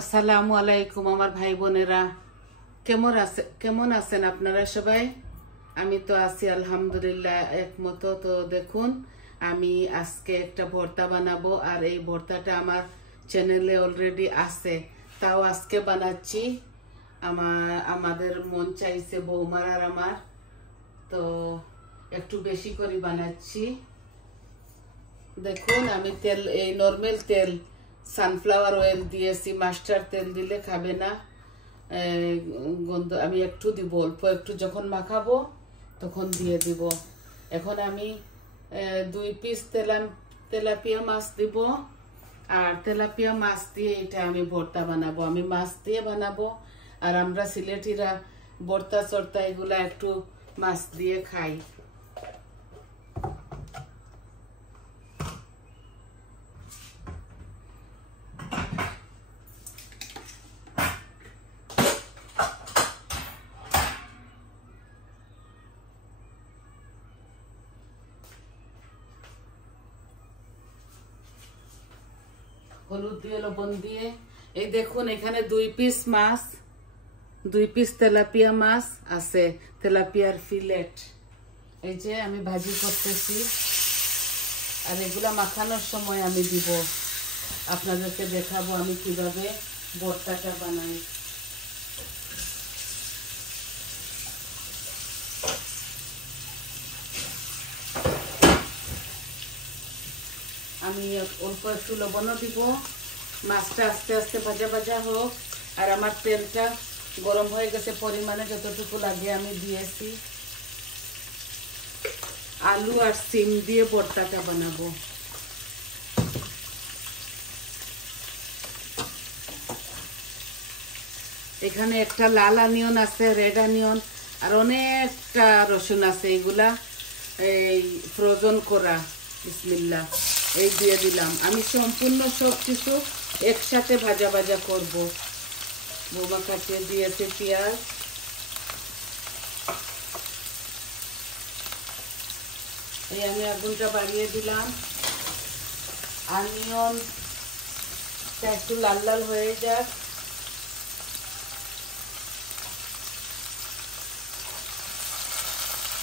আসসালামু আলাইকুম আমার ভাই বোনেরা, কেমন আছেন আপনারা সবাই? আমি তো আছি আলহামদুলিল্লাহ একমতো। তো দেখুন, আমি আজকে একটা ভর্তা বানাবো, আর এই ভর্তাটা আমার চ্যানেলে অলরেডি আছে, তাও আজকে বানাচ্ছি। আমাদের মন চাইছে বৌমার আর আমার, তো একটু বেশি করে বানাচ্ছি। দেখুন, আমি তেল, এই নর্মাল তেল, সানফ্লাওয়ার অয়েল দিয়েছি। মাস্টার তেল দিলে খাবে না, গন্ধ। আমি একটু দিব, অল্প একটু, যখন মাখাবো তখন দিয়ে দিব। এখন আমি 2 পিস তেলাপিয়া মাছ দিব, আর তেলাপিয়া মাছ দিয়ে এটা আমি ভর্তা বানাবো। আমি মাছ দিয়ে বানাবো, আর আমরা সিলেটিরা ভর্তা চর্তা এগুলা একটু মাছ দিয়ে খাই। হলুদ দিয়ে, লবণ দিয়ে, এই দেখুন এখানে 2 পিস মাছ, 2 পিস তেলাপিয়া মাছ আছে, তেলাপিয়ার ফিলেট। এই যে আমি ভাজি করতেছি, আর এগুলা মাখানোর সময় আমি দিব, আপনাদেরকে দেখাবো আমি কিভাবে ভর্তাটা বানাই। আমি অল্প একটু লবণও দিব। মাছটা আস্তে আস্তে ভাজা ভাজা হোক, আর আমার তেলটা গরম হয়ে গেছে, পরিমাণে যতটুকু লাগে আমি দিয়েছি। আলু আর সিম দিয়ে ভর্তাটা বানাবো। এখানে একটা লাল অনিয়ন আছে, রেড অনিয়ন, আর অনেকটা রসুন আছে, এগুলা এই ফ্রোজন করা। বিসমিল্লাহ, এই দিয়ে দিলাম। আমি সম্পূর্ণ সব কিছু একসাথে ভাজা ভাজা করব। বোমা কাটিয়ে দিয়েছে পেঁয়াজ, এই আমি আগুনটা বাড়িয়ে দিলাম। অনিয়নটা একটু লাল লাল হয়ে যাক,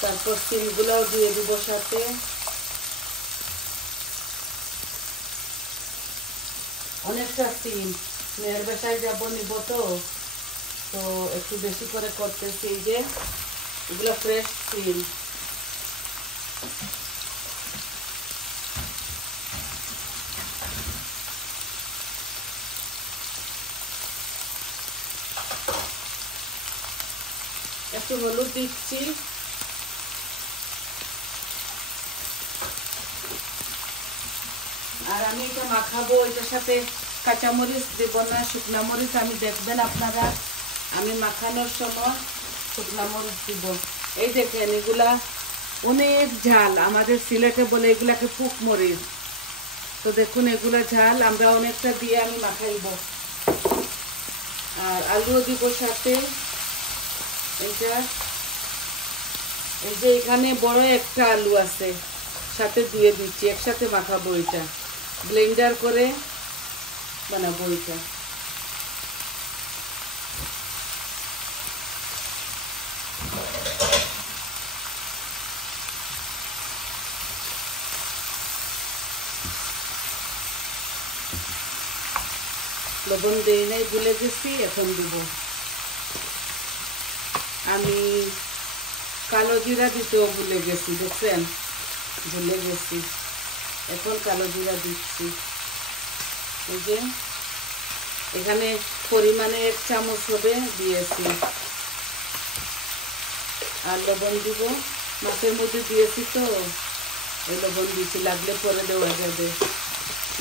তারপর সিমগুলাও দিয়ে দিব সাথে। অনেকটা সিম, মেয়ের বাসায় যাবো, নিব, তো একটু বেশি করে করতেছি। এই যে এগুলো ফ্রেশ সিম। একটু হলুদ দিচ্ছি, আর আমি এটা মাখাবো। এটার সাথে কাঁচামরিচ দেব না, শুকনা মরিচ। আমি দেখবেন আপনারা, আমি মাখানোর সময় শুকনা মরিচ দিব। এই দেখেন, এগুলা অনেক ঝাল, আমাদের সিলেটে বলে এগুলাকে পুক মরিচ। তো দেখুন এগুলা ঝাল, আমরা অনেকটা দিয়ে আমি মাখাইব। আর আলুও দিব সাথে। এইটা, এই যে এখানে বড় একটা আলু আছে, সাথে দিয়ে দিচ্ছি, একসাথে মাখাবো। এটা ব্লেন্ডার করে বানাবো। এটা লবণ দেই নাই, ভুলে গেছি, এখন দিব। আমি কালো জিরা দিতেও ভুলে গেছি, দেখছেন, ভুলে গেছি। এখন কালো জিরা দিচ্ছি। এই যে এখানে পরিমাণে 1 চামচ হবে দিয়েছি, আর লবণ দিব। মাছের মধ্যে দিয়েছি তো এই লবণ দিয়েছি, লাগলে পরে দেওয়া যাবে।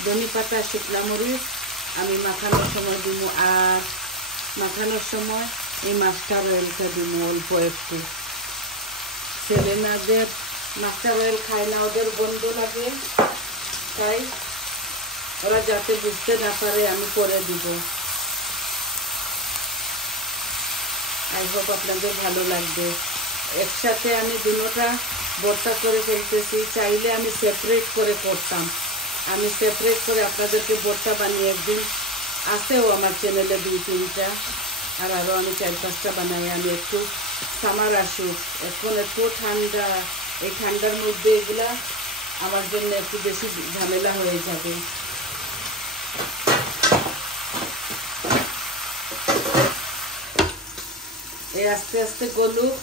ধনে পাতা, শুকনা মরিচ আমি মাখানোর সময় দিব, আর মাখানোর সময় এই মাস্টার অয়েলটা দিব অল্প একটু। ছেলেনাদের মাস্টার অয়েল খায় না, ওদের গন্ধ লাগে, তাই ওরা যাতে বুঝতে না পারে আমি করে দিব। আই হোপ আপনাদের ভালো লাগবে। একসাথে আমি দুটোটা ভর্তা করে ফেলতেছি, চাইলে আমি সেপারেট করে করতাম। আমি সেপারেট করে আপনাদেরকে ভর্তা বানিয়ে একদিন আছেও আমার চ্যানেলে 2-3টা, আর আরও আমি 4-5টা বানাই। আমি একটু সামার আসুক, এখন একটু ঠান্ডা, এই ঠান্ডার মধ্যে এগুলা আমার জন্য একটু বেশি ঝামেলা হয়ে যাবে। এই আস্তে আস্তে গলুক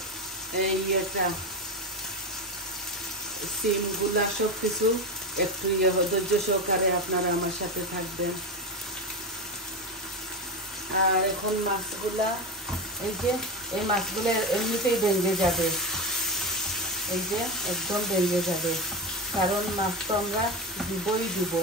এই এটা সিমগুলা সব কিছু একটু ধৈর্য সহকারে আপনারা আমার সাথে থাকবেন। আর এখন মাছগুলা এই যে এই মাছগুলো এমনিতেই ভেঙে যাবে, এই যে একদম ভেঙে যাবে, কারণ মাছ তো আমরা দিব।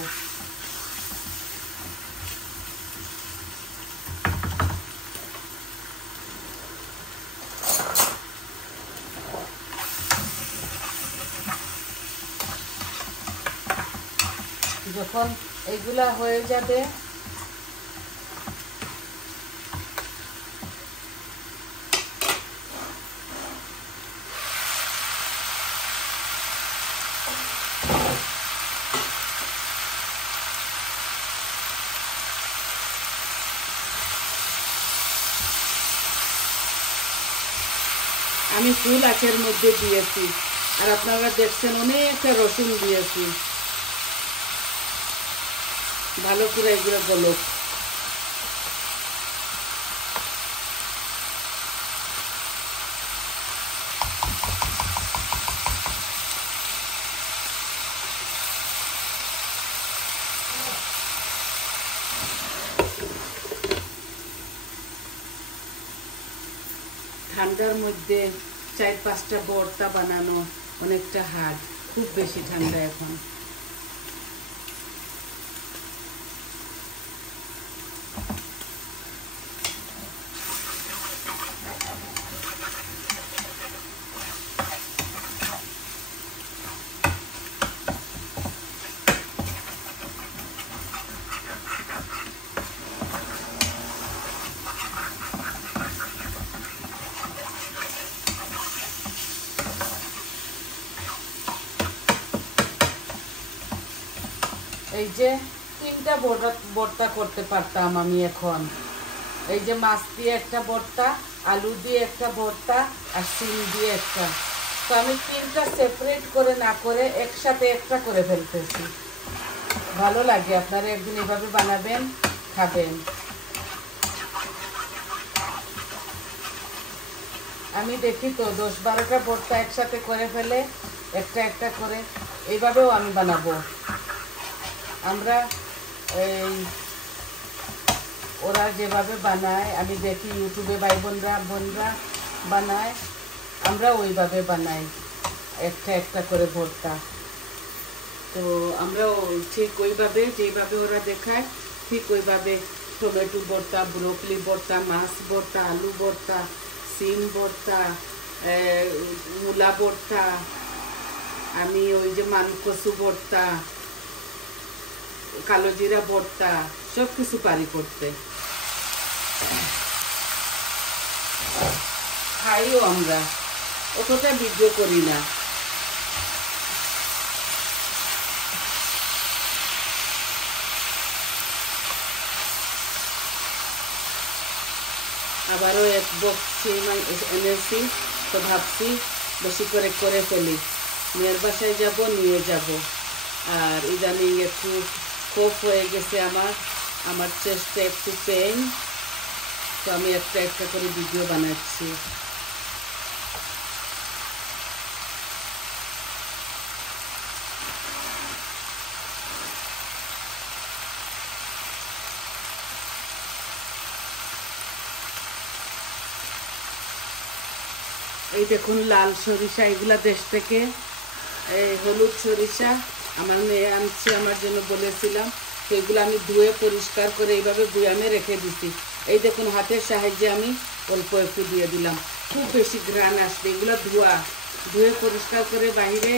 যখন এগুলা হয়ে যাবে আমি ফুল আঁচের মধ্যে দিয়েছি, আর আপনারা দেখছেন অনেকটা রসুন দিয়েছি। ভালো করে এগুলো গলক। ঠান্ডার মধ্যে 4-5টা ভর্তা বানানো অনেকটা হার্ড, খুব বেশি ঠান্ডা এখন। এই যে 3টা ভর্তা করতে পারতাম আমি এখন। এই যে মাছ দিয়ে একটা ভর্তা, আলু দিয়ে একটা ভর্তা, আর সিম দিয়ে একটা। তো আমি 3টা সেপারেট করে না করে একসাথে একটা করে ফেলতেছি। ভালো লাগে, আপনারা একদিন এভাবে বানাবেন, খাবেন। আমি দেখি তো 10-12টা ভর্তা একসাথে করে ফেলে, একটা করে। এইভাবেও আমি বানাবো। আমরা এই ওরা যেভাবে বানায় আমি দেখি ইউটিউবে, ভাই বোনরা বানায়, আমরা ওইভাবে বানাই একটা করে ভর্তা। তো আমরাও ঠিক ওইভাবে যেভাবে ওরা দেখায় ঠিক ওইভাবে টমেটো ভর্তা, ব্রোকলি ভর্তা, মাছ ভর্তা, আলু ভর্তা, সিম ভর্তা, মূলা ভর্তা, আমি ওই যে মানকসু ভর্তা, কালো জিরা ভর্তা, সব কিছু পারি করতে। খাইও আমরা, অতটা ভিডিও করি না। আবারও এক বক্স সিম এনেছি, তো ভাবছি বেশি করে ফেলি, মেয়ের বাসায় যাব, নিয়ে যাব। আর ইদানিং একটু কফ হয়ে গেছে আমার চেস্টে একটু পেইন, তো আমি একটা করে ভিডিও বানাচ্ছি। এই দেখুন লাল সরিষা, এগুলা দেশ থেকে, হলুদ সরিষা আমার মেয়ে আনছে, আমার জন্য বলেছিলাম। তো এগুলো আমি ধুয়ে পরিষ্কার করে এইভাবে বুয়ামে রেখে দিছি। এই দেখুন হাতের সাহায্যে আমি অল্প একটু দিয়ে দিলাম, খুব বেশি ঘ্রাণ আসবে। এগুলো ধুয়ে পরিষ্কার করে বাইরে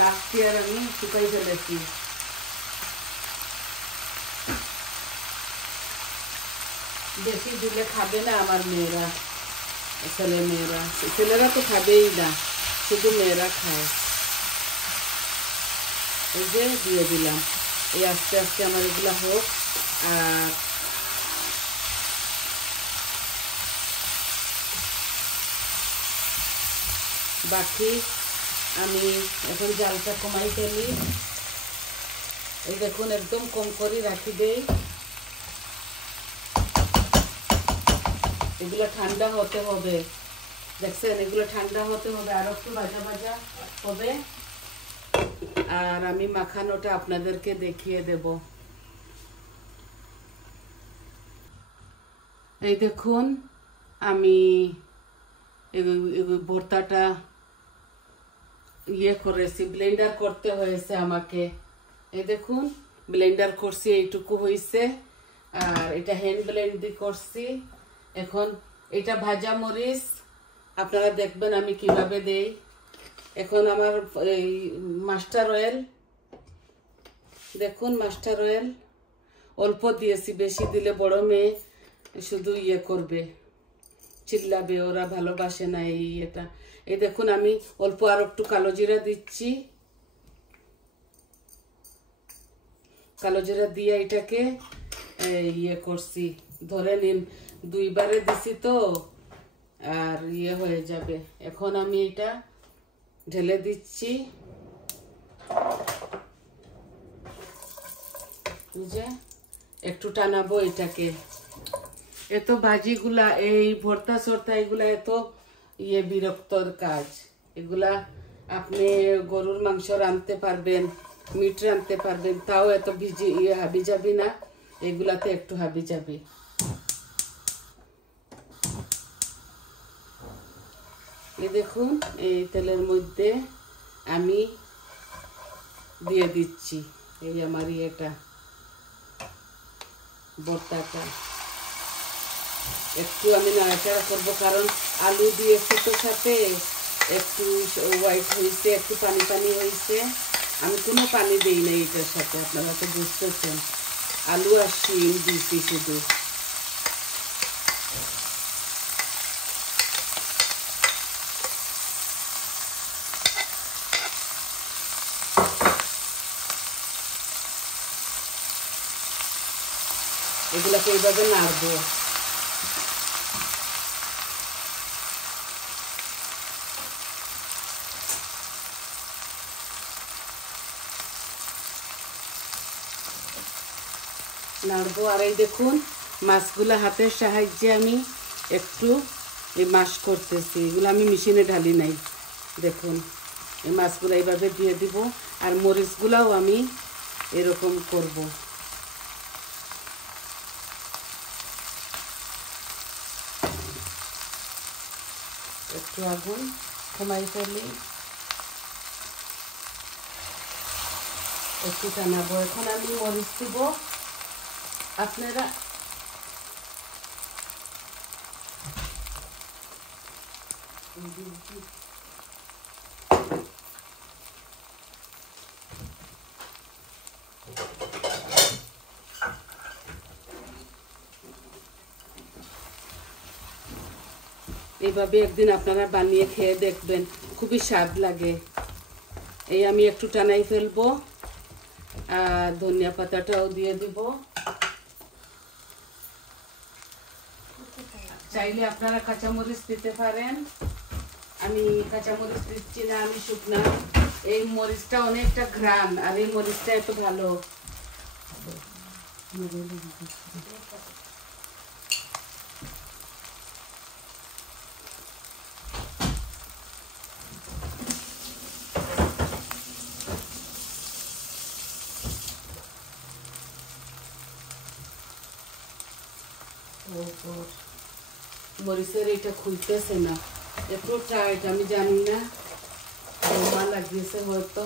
লাস্ট ইয়ার আমি শুকাই ফেলেছি। বেশি দিলে খাবে না আমার মেয়েরা, ছেলেরা তো খাবেই না, শুধু মেয়েরা খায়। এই যে দিয়ে দিলাম, এই আস্তে আস্তে আমার এগুলো হোক। আর বাকি আমি এখন জালটা কমাই ফেলি। এই দেখুন একদম কম করে রাখি দেই। এগুলো ঠান্ডা হতে হবে, দেখছেন এগুলো ঠান্ডা হতে হবে, আর একটু ভাজা ভাজা হবে। আর আমি মাখানোটা আপনাদেরকে দেখিয়ে দেব। এই দেখুন আমি ভর্তাটা করেছি, ব্লেন্ডার করতে হয়েছে আমাকে। এই দেখুন ব্লেন্ডার করছি, এইটুকু হয়েছে। আর এটা হ্যান্ড ব্লেন্ড দিয়ে করছি। এখন এটা ভাজা মরিচ, আপনারা দেখবেন আমি কিভাবে দেই। এখন আমার এই মাস্টার অয়েল, দেখুন মাস্টার অয়েল অল্প দিয়েছি, বেশি দিলে বড় মেয়ে শুধু করবে, চিল্লাবে, ওরা ভালোবাসে না এই এটা। এই দেখুন আমি অল্প আর একটু কালো জিরা দিচ্ছি। কালো জিরা দিয়ে এটাকে করছি, ধরে নিন 2 বারে দিছি তো, আর হয়ে যাবে। এখন আমি এটা ঢেলে দিচ্ছি। একটু টানাবো এটাকে। এত ভাজিগুলা, এই ভর্তা সর্তা এগুলা এত বিরক্তর কাজ। এগুলা আপনি গরুর মাংস রাঁধতে পারবেন, মিট রাঁধতে পারবেন, তাও এত হাবি যাবি না। এগুলাতে একটু হাবি যাবি। এই দেখুন এই তেলের মধ্যে আমি দিয়ে দিচ্ছি এই আমার এটা ভর্তাটা। একটু আমি নাড়াচাড়া করবো, কারণ আলু দিয়েছে তো সাথে, একটু হোয়াইট হয়েছে, একটু পানি পানি হয়েছে। আমি কোনো পানি দিই না এটার সাথে, আপনারা তো বুঝতেছেন। আলু আর শিম দিয়েছি শুধু। এগুলাকে এইভাবে নাড়বো। নাড়বো। আর এই দেখুন মাছগুলা হাতের সাহায্যে আমি একটু মাছ করতেছি। এগুলো আমি মেশিনে ঢালি নাই। দেখুন এই মাছগুলো এইভাবে দিয়ে দিব। আর মরিচগুলাও আমি এরকম করব। একটু আগুন কমাই ফেলি, একটু টানাবো। এখন আমি মরিচ দিব। আপনারা এইভাবে একদিন আপনারা বানিয়ে খেয়ে দেখবেন, খুবই স্বাদ লাগে। এই আমি একটু টানাই ফেলবো, আর ধনিয়া পাতাটাও দিয়ে দিব। চাইলে আপনারা কাঁচামরিচ দিতে পারেন, আমি কাঁচামরিচ দিচ্ছি না, আমি শুকনা। এই মরিচটা অনেকটা ঘ্রাণ, আর এই মরিচটা এত ভালো। মরিচের এটা খুলতেছে না, একটু টাইট, আমি জানি না, মা লাগিয়েছে হয়তো।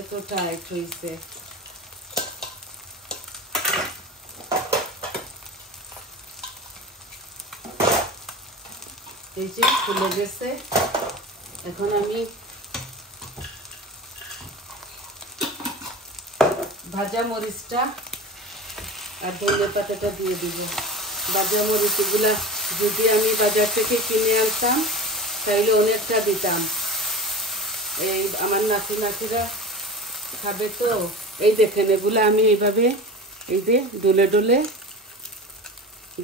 এত টাইট হয়েছে। এই যে খুলে গেছে। এখন আমি ভাজা মরিচটা আর ধনে পাতাটা দিয়ে দিব। ভাজা মরিচ এগুলা যদি আমি বাজার থেকে কিনে আনতাম তাইলে অনেকটা দিতাম। এই আমার নাতি নাতিরা খাবে তো। এই দেখেন এগুলো আমি এইভাবে এই যে ডলে ডলে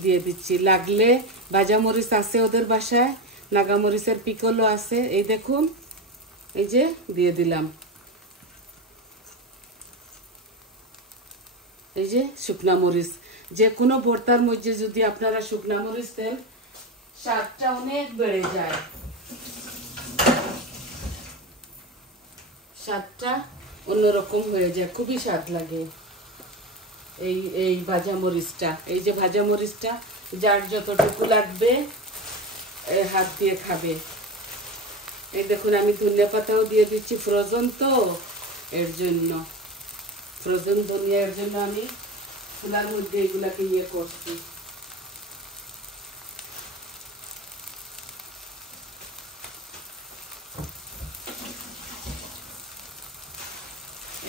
দিয়ে দিচ্ছি। লাগলে ভাজা মরিচ আছে ওদের বাসায়, নাগামরিচের পিকলও আছে। এই দেখুন, এই যে দিয়ে দিলাম। এই যে শুকনা মরিচ, যে কোনো ভর্তার মধ্যে যদি আপনারা শুকনা মরিচ দেন স্বাদটা অনেক বেড়ে যায়, স্বাদটা অন্যরকম হয়ে যায়, খুবই স্বাদ লাগে। এই এই ভাজা মরিচটা, এই যে ভাজা মরিচটা যার যতটুকু লাগবে হাত দিয়ে খাবে। এই দেখুন আমি ধনিয়া পাতাও দিয়ে দিচ্ছি, ফ্রোজেন তো এর জন্য, ফ্রোজেন ধনিয়া, এর জন্য আমি চুলার মধ্যে এগুলাকে করছি।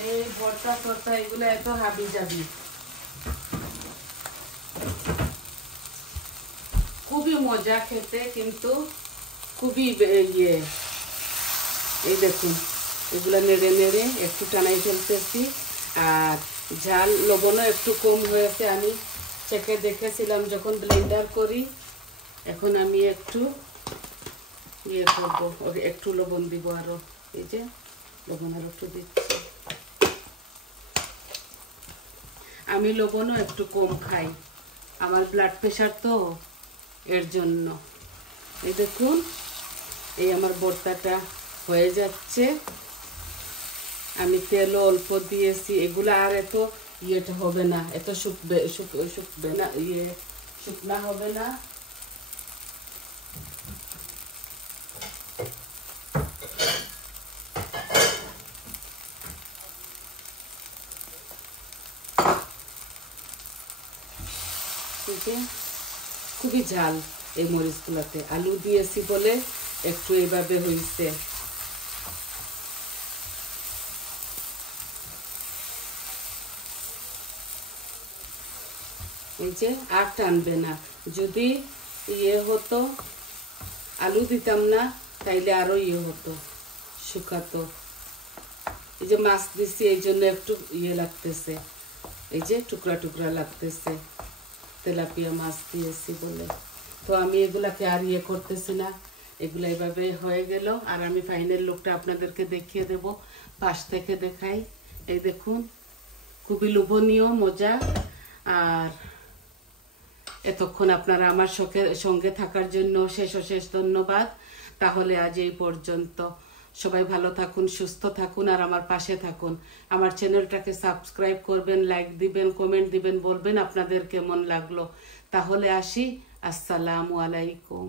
এই ভর্তা টর্তা এগুলো এত হাবি যাবি, খুবই মজা খেতে, কিন্তু খুবই ইয়ে। এই দেখুন এগুলা নেড়ে নেড়ে একটু টানাই ফেলতেছি। আর ঝাল লবণও একটু কম হয়েছে, আমি চেখে দেখেছিলাম যখন ব্লেন্ডার করি। এখন আমি একটু ইয়ে করবো, একটু লবণ দিব আরো। এই যে লবণ আরো একটু দিচ্ছি। আমি লবণও একটু কম খাই, আমার ব্লাড প্রেশার তো, এর জন্য। এই দেখুন এই আমার ভর্তাটা হয়ে যাচ্ছে। আমি তেলও অল্প দিয়েছি, এগুলো আর এত ইয়েটা হবে না, এত শুকবে না, শুকনা হবে না। খুবই ঝাল এই মরিচগুলোতে, আলু দিয়েছি বলে একটু এইভাবে হয়েছে। এই যে আর টানবে না, যদি ইয়ে হতো আলু দিতাম না তাইলে আরো ইয়ে হতো, শুকাতো। এই যে মাছ দিচ্ছি এই জন্য একটু ইয়ে লাগতেছে, এই যে টুকরা টুকরা লাগতেছে, তেলাপিয়া মাছ দিয়েছি বলে। তো আমি এগুলাকে আর ইয়ে করতেছি না, এগুলো এইভাবে হয়ে গেল। আর আমি ফাইনাল লুকটা আপনাদেরকে দেখিয়ে দেব, পাশ থেকে দেখাই। এই দেখুন খুবই লোভনীয়, মজা। আর এতক্ষণ আপনারা আমার সঙ্গে থাকার জন্য শেষ ধন্যবাদ। তাহলে আজ এই পর্যন্ত। সবাই ভালো থাকুন, সুস্থ থাকুন, আর আমার পাশে থাকুন। আমার চ্যানেলটাকে সাবস্ক্রাইব করবেন, লাইক দিবেন, কমেন্ট দিবেন, বলবেন আপনাদের কেমন লাগলো। তাহলে আসি, আসসালামু আলাইকুম।